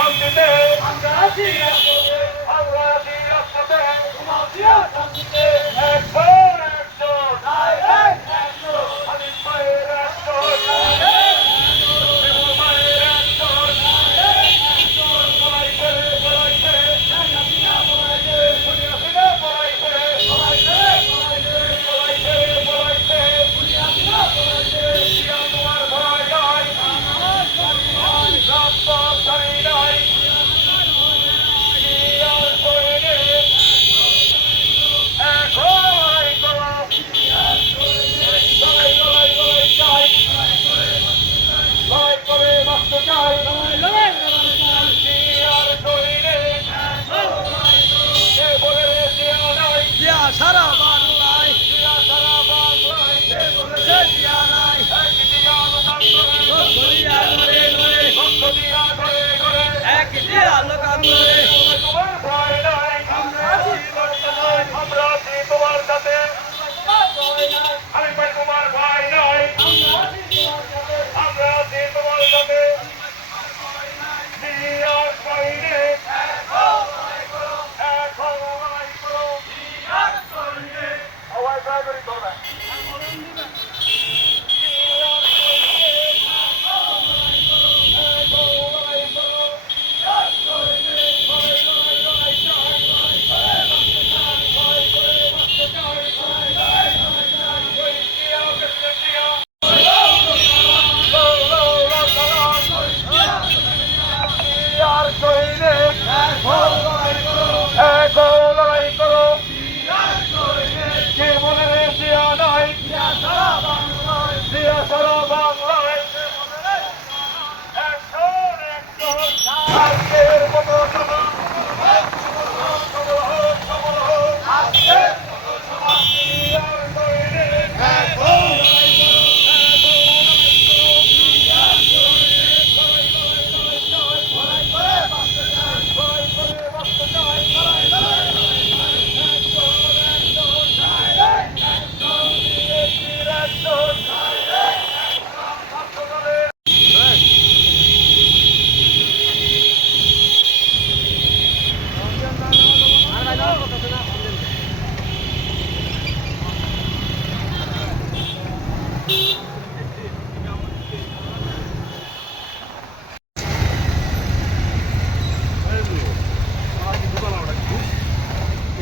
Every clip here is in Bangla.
শান্তিতে আমরা আছি রাস্তাতে একজন জিয়া লোকান্তরে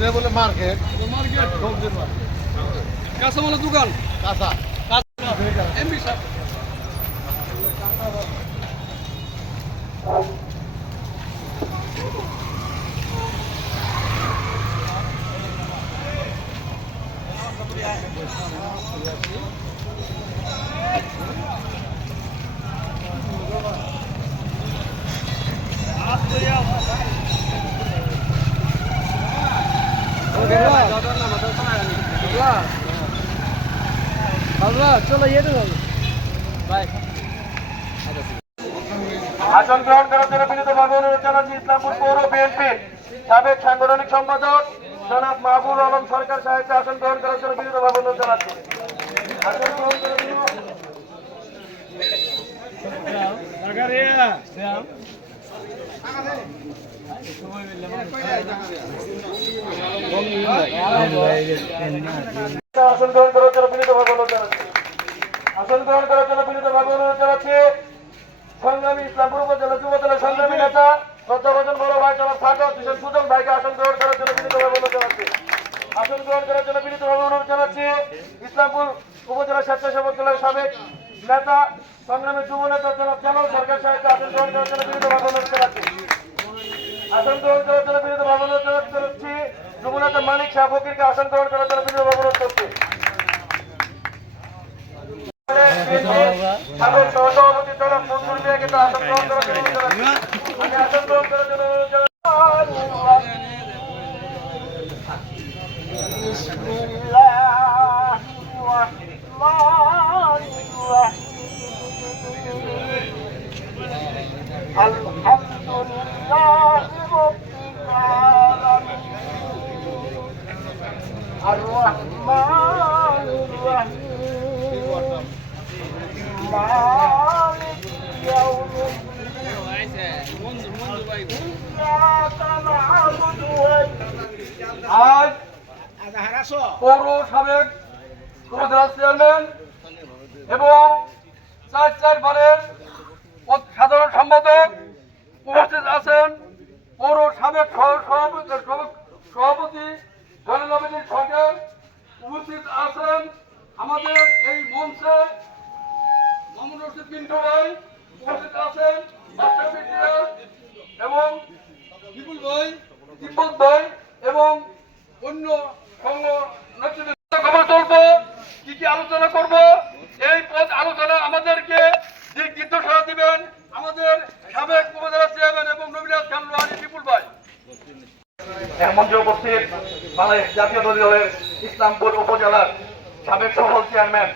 এটা বলে মার্কেট। মার্কেট। সবজির মার্কেট। কাঁচামালের দোকান? কাঁচা। এমবি সাহেব। চলো ইয়ে তো ভাই আসন গ্রহণ করার জন্য বিনীতভাবে অনুরোধ জানাচ্ছি ইসলামপুর পৌর বিএনপির সাবেক সাংগঠনিক সম্পাদক জনাব মাহবুব আলম সরকার সাহেবকে আসন গ্রহণ করার জন্য বিনীতভাবে অনুরোধ জানাচ্ছি। আসন গ্রহণ করার জন্য আসন গ্রহণ করার জন্য বিনীতভাবে অনুরোধ জানাচ্ছি। আসন গ্রহণ করার জন্য বিনীতভাবে অনুরোধ জানাচ্ছি। সংগ্রামী ইসলামপুর উপজেলা যুব দলের সংগ্রামী নেতা শ্রদ্ধাভোজন বড় ভাই জনাব সাগর কিশোর সুজন ভাইকে আসন গ্রহণ করার জন্য বিনীতভাবে অনুরোধ জানাচ্ছি। আসন গ্রহণ করার জন্য বিনীতভাবে অনুরোধ জানাচ্ছি। ইসলামপুর উপজেলা স্বেচ্ছাসেবক দলের সাবেক নেতা, সংগ্রামী যুব নেতা জনাব জালাল সরকার সাহেবকে আসন গ্রহণ করার জন্য বিনীতভাবে অনুরোধ জানাচ্ছি। আসন গ্রহণ করার জন্য বিনীতভাবে অনুরোধ জানাচ্ছি। যুব নেতা মানিক শাহ ফকিরকে আসন গ্রহণ করার জন্য বিনীতভাবে অনুরোধ করছি হয়েছে সাবেক সহসভাপতি দ্বারা মঞ্জুর মিয়াকে তার আসন গ্রহণ করার জন্য অনুরোধ জানাচ্ছি আমি আসন গ্রহণ করার জন্য অনুরোধ জানাচ্ছি আলহামদুলিল্লাহ আজ পৌর সাবেক উপজেলা চেয়ারম্যান এবং চার চারবারের সাধারণ সম্পাদক উপস্থিত আছেন পৌর সাবেক সভাপতি জননবীন সরকার। উপস্থিত আছেন আমাদের এই মঞ্চে সঙ্গ নেতৃবৃন্দ খবর চলবো। কি কি আলোচনা করব? এই পদ আলোচনা আমাদেরকে দিক নির্দেশনা দিবেন আমাদের সাবেক উপজেলা চেয়ারম্যান এবং নবীরাজ খান লোহানি বিপুল ভাই। মঞ্চে উপস্থিত বাংলাদেশ জাতীয় দলের ইসলামপুর উপজেলার সাবেক সফল চেয়ারম্যান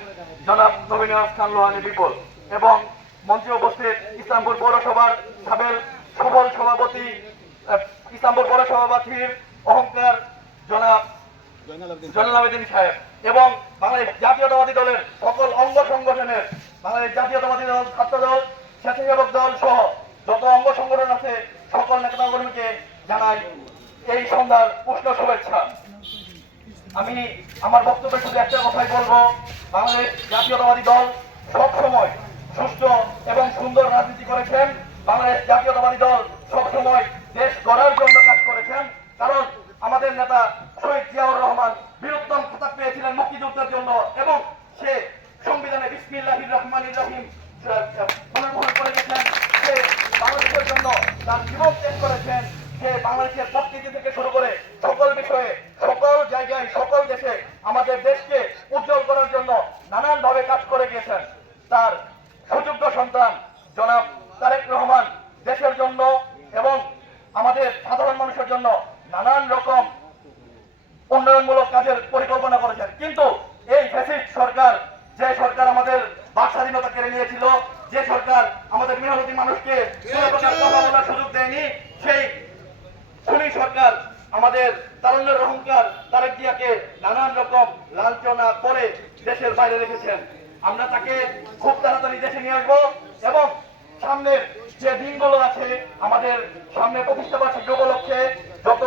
জনাব নবীনাথ খান লোহানি বিপুল এবং মঞ্চে উপস্থিত ইসলামপুর পৌরসভার সাবেক সফল সভাপতি ইসলামপুর পৌরসভাবাসীর অহংকার এবং বাংলাদেশ জাতীয়তাবাদী দলের সকল অঙ্গ সংগঠনের বাংলাদেশ জাতীয়তাবাদী দল ছাত্র দল স্বেচ্ছাসেবক দল সহ যত অঙ্গ সংগঠন আছে, সকল নেতা কর্মীকে জানাই এই সন্ধ্যার উষ্ণ শুভেচ্ছা। আমি আমার বক্তব্যে শুধু একটা কথাই বলব, বাংলাদেশ জাতীয়তাবাদী দল সব সময় সুষ্ঠু এবং সুন্দর রাজনীতি করেছেন বাংলাদেশ জাতীয়তাবাদী দল সব সময় দেশ গড়ার জন্য কাজ করেছেন কারণ আমাদের নেতা শহীদ জিয়াউর রহমান বীরোত্তম খেতাব পেয়েছিলেন মুক্তিযুদ্ধের জন্য এবং সে সংবিধানে বিসমিল্লাহির রহমানির রহিম পুনর্বহন করে গেছেন সে বাংলাদেশের জন্য তার জীবন ত্যাগ করেছেন সে বাংলাদেশের প্রকৃতি থেকে শুরু করে সকল বিষয়ে, সকল জায়গায়, সকল দেশে আমাদের দেশকে উজ্জ্বল করার জন্য নানান ভাবে কাজ করে গিয়েছেন। তার সুযোগ্য সন্তান জনাব তারেক রহমান দেশের জন্য এবং আমাদের সাধারণ মানুষের জন্য নানান রকম উন্নয়নমূলক কাজের পরিকল্পনা করেছেন কিন্তু এই ফ্যাসিস্ট সরকার যে সরকার আমাদের বাক স্বাধীনতা কেড়ে নিয়েছিল যে সরকার আমাদের মেহনতি মানুষকে কোনো প্রকার কথা বলার সুযোগ দেয়নি সেই খুনি সরকার আমাদের তারুণ্যের অহংকার তারেক জিয়াকে নানান রকম লাঞ্ছনা করে রেখেছেন আমরা তাকে খুব তাড়াতাড়ি দেশে নিয়ে আসব এবং সামনের যে দিনগুলো আছে, আমাদের সামনে প্রতিষ্ঠা বার্ষিকী উপলক্ষে, যত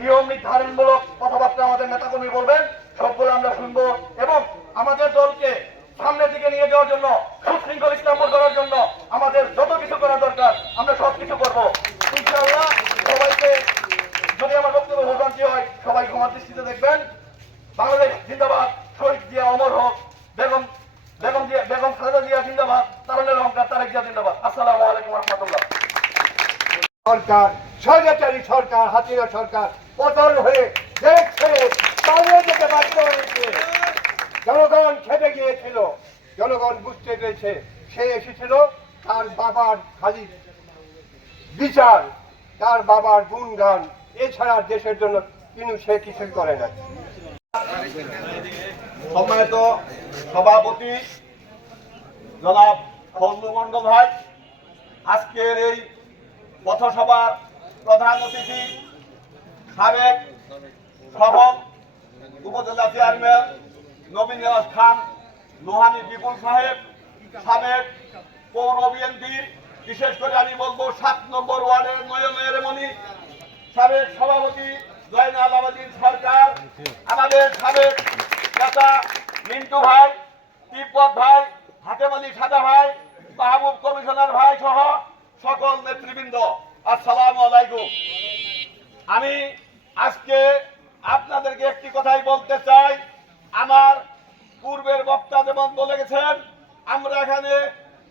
নিয়ম নির্ধারণমূলক কথাবার্তা আমাদের নেতাকর্মী বলবেন, সবগুলো আমরা শুনব এবং আমাদের দলকে সামনের দিকে নিয়ে যাওয়ার জন্য, সুশৃঙ্খল ইসলামপুর করার জন্য আমাদের যত কিছু করা দরকার, আমরা সব কিছু করব। ইনশাআল্লাহ, সবাইকে যদি আমার বক্তব্য ভোগান্তি হয়, সবাই ক্ষমার দৃষ্টিতে দেখবেন। বাংলাদেশ জিন্দাবাদ, শহীদ জিয়া অমর হোক। বেগম বেগম জিয়া, বেগম খালেদা জিয়া জিন্দাবাদ তারুণের অহংকার তারেক জিয়া জিন্দাবাদ। আসসালামু আলাইকুম রহমতুল্লাহ। সরকার, স্বৈরাচারী সরকার হাসিনা সরকার পতন হয়ে দেশ ছেড়ে পালিয়ে যেতে বাধ্য হয়েছে। জনগণ খেপে গিয়েছিল, জনগণ বুঝতে পেরেছে, সে এসেছিল তার বাবার খালি বিচার, তার বাবার গুণগান, এছাড়া দেশের জন্য কিন্তু সে কিছুই করে না। সম্মানিত সভাপতি জনাব ফজলু ভাই, আজকের এই পথসভার প্রধান অতিথি সাবেক সহম উপজেলা চেয়ারম্যান নবীন খান, লোহানি বিপুল সাহেব, সাবেক পৌর বিএনপির বিশেষ করে আমি বলব সাত নম্বর ওয়ার্ডের নয়নের মণি সাবেক সভাপতি জয়নাল আবাদিন সরকার, আমাদের সাবেক নেতা মিন্টু ভাই, তিব্বত ভাই হাতেম আলী সাদা ভাই, মাহবুব কমিশনার ভাই সহ সকল নেতৃবৃন্দ, আসসালামু আলাইকুম। আমি আজকে আপনাদেরকে একটি কথাই বলতে চাই। আমার পূর্বের বক্তা যেমন বলে গেছেন, আমরা এখানে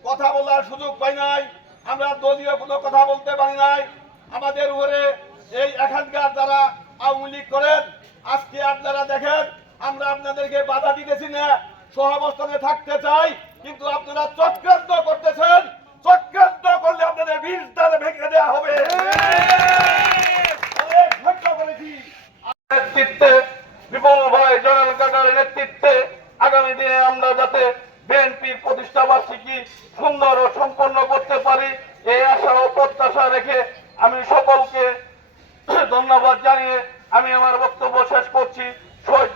কথা বলার সুযোগ পাই নাই, আমরা দলীয় কোনো কথা বলতে পারি নাই। আমাদের উপরে এই এখানকার যারা আওয়ামী লীগ করেন, আজকে আপনারা দেখেন আমরা আপনাদেরকে বাধা দিতেছি না, সহাবস্থানে থাকতে চাই, কিন্তু আপনারা চক্রান্ত করতেছেন। চক্রান্ত করলে আপনাদের বীজ দ্বারা ভেঙে দেওয়া হবে। নেতৃত্বে, বিপুল ভাই জনাল কাকার নেতৃত্বে আগামী দিনে আমরা যাতে বিএনপির প্রতিষ্ঠা বার্ষিকী সুন্দর ও সম্পন্ন করতে পারি, এই আশা ও প্রত্যাশা রেখে আমি সকলকে ধন্যবাদ জানিয়ে আমি আমার বক্তব্য শেষ করছি।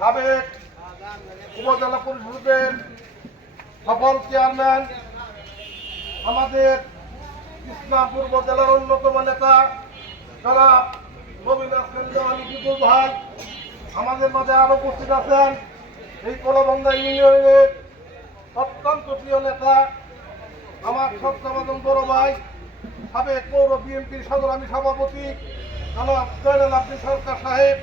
সাবেক উপজেলা পরিষদের সফল চেয়ারম্যান, আমাদের ইসলামপুর উপজেলার অন্যতম নেতা জনাব নবীন আলী বিপুল ভাই, আমাদের মাঝে আরও উপস্থিত আছেন। এই কলবন্দা ইউনিয়নের অত্যন্ত প্রিয় নেতা, আমার সত্যবাদন বড় ভাই, সাবেক পৌর বিএনপির সংগ্রামী সভাপতি, জনাব জয়নাল আব্দুল সরকার সাহেব।